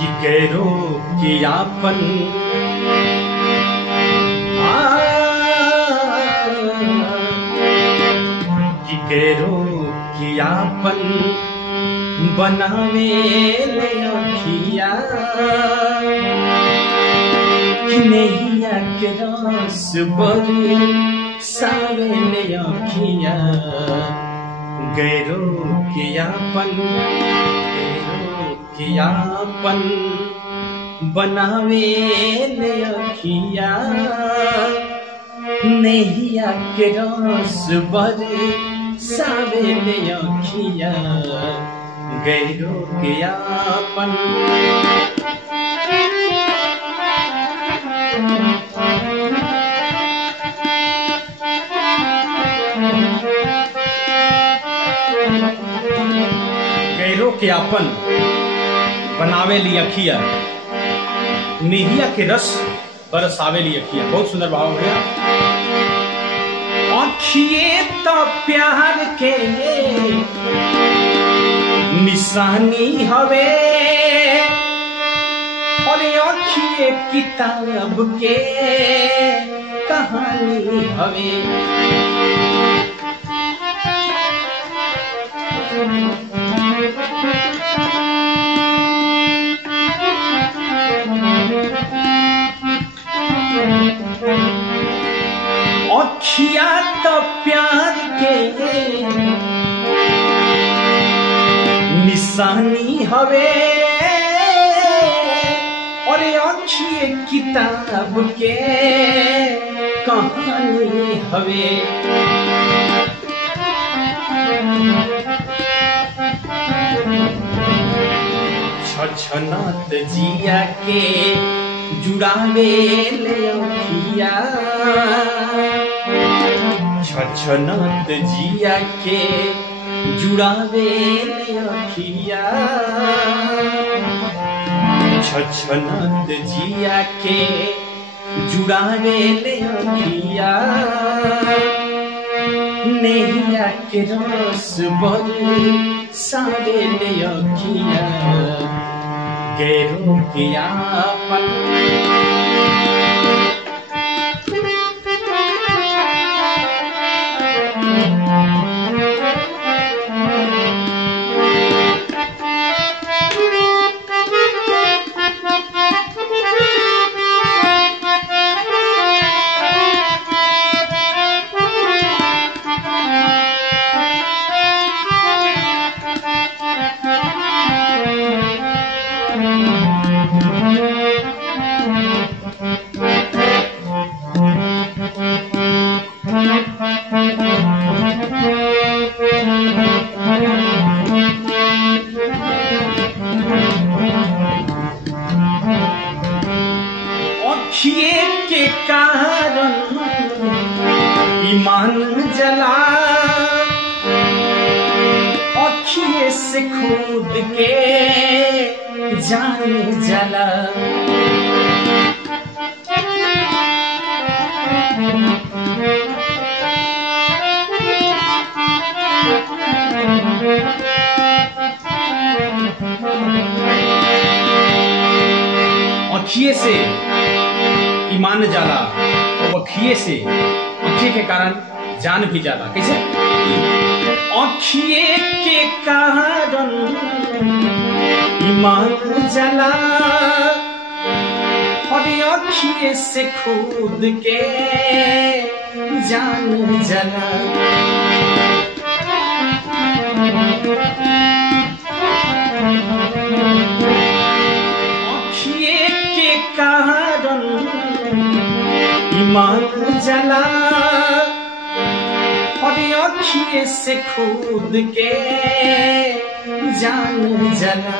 कि गैरों के आपन कि गैरों के आपन बनावे ले अखिया कि नैया के रस बरसावे ले अखिया गैरों के आपन बनावे ले अखिया नैया के रस बरसावे ले अखिया गैरों के आपन। गैरों के आपन बनावे ली अखिया नेहिया के रस बरसावे ली अखिया। बहुत सुंदर भाव है। अखिए तो प्यार के निशानी हवे और अखिए किताब के कहानी हवे। अखिया तो प्यार के निशानी हवे और अखिए किताब के कहानी हवे। छछनत जिया के जुड़ावे ले अखिया छछनत जिया के जुड़ावे ले अखिया छछनत जिया के जुड़ावे ले अखिया नैया के रस बरसावे ले अखिया गैरों के आपन। अखिए के कारण ईमान जला अखिए से खुद के जान जला। अखिए से ईमान जाला और अखिए से अखिए के कारण जान भी जाला। कैसे? अखिए के कारण ईमान जाला और अखिए से खुद के जान जला। अखिए के कारण ईमान जला और अखिए से खुद के जान जला।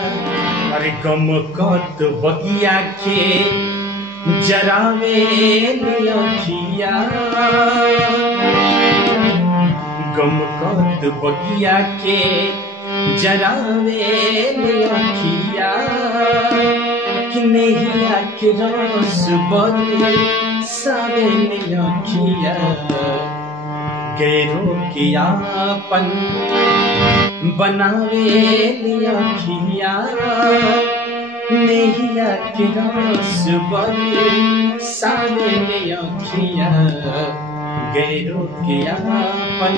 अरे गम कत बगिया के जरावे ले अखिया गम कत बगिया के जरावे ले अखिया कि नैया के रस बरसावे ले अखिया गैरों के आपन बनावे ले अखिया नैया के रस बरसावे ले अखिया गैरों के आपन।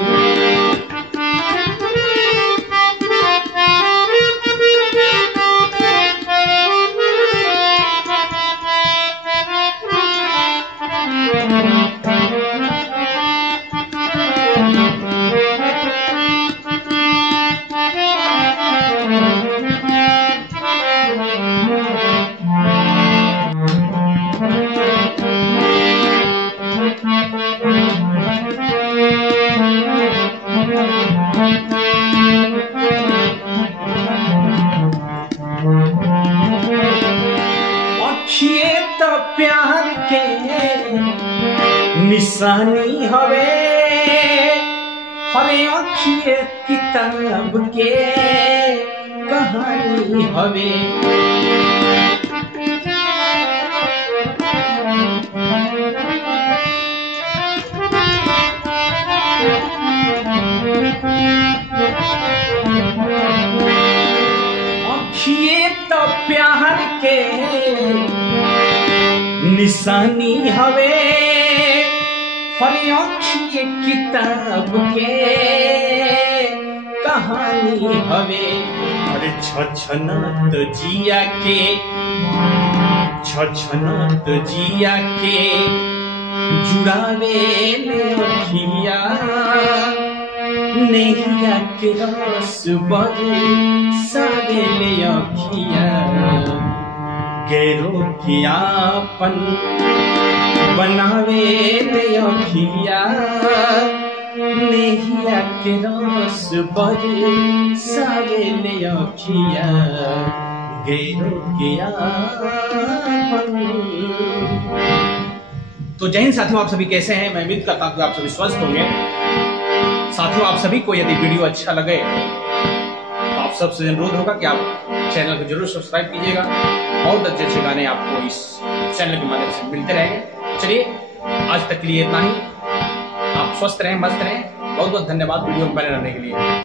अखिए तो प्यार के निशानी हवे, हवे अखिए किताब के कहानी हवे। अखिए तो प्यार के निशानी हवे, हरे अखिए किताब के कहानी हवे। अरे छछनत जिया के, छछनत जिया के जुड़ावे ले अखिया नैया के रस बरसावे ले अखिया गैरों के आपन बनावे ले अखिया नैया के रस बरसावे ले अखिया गैरों के आपन। तो जय हिंद साथियों, आप सभी कैसे हैं? मैं उम्मीद करता हूं कि आप सभी स्वस्थ होंगे। साथियों, आप सभी को यदि वीडियो अच्छा लगे तो आप सबसे अनुरोध होगा कि आप चैनल को जरूर सब्सक्राइब कीजिएगा और अच्छे अच्छे गाने आपको इस चैनल के माध्यम से मिलते रहेंगे। चलिए, आज तक के लिए इतना ही। आप स्वस्थ रहें, मस्त रहें। बहुत बहुत धन्यवाद वीडियो में बने रहने के लिए।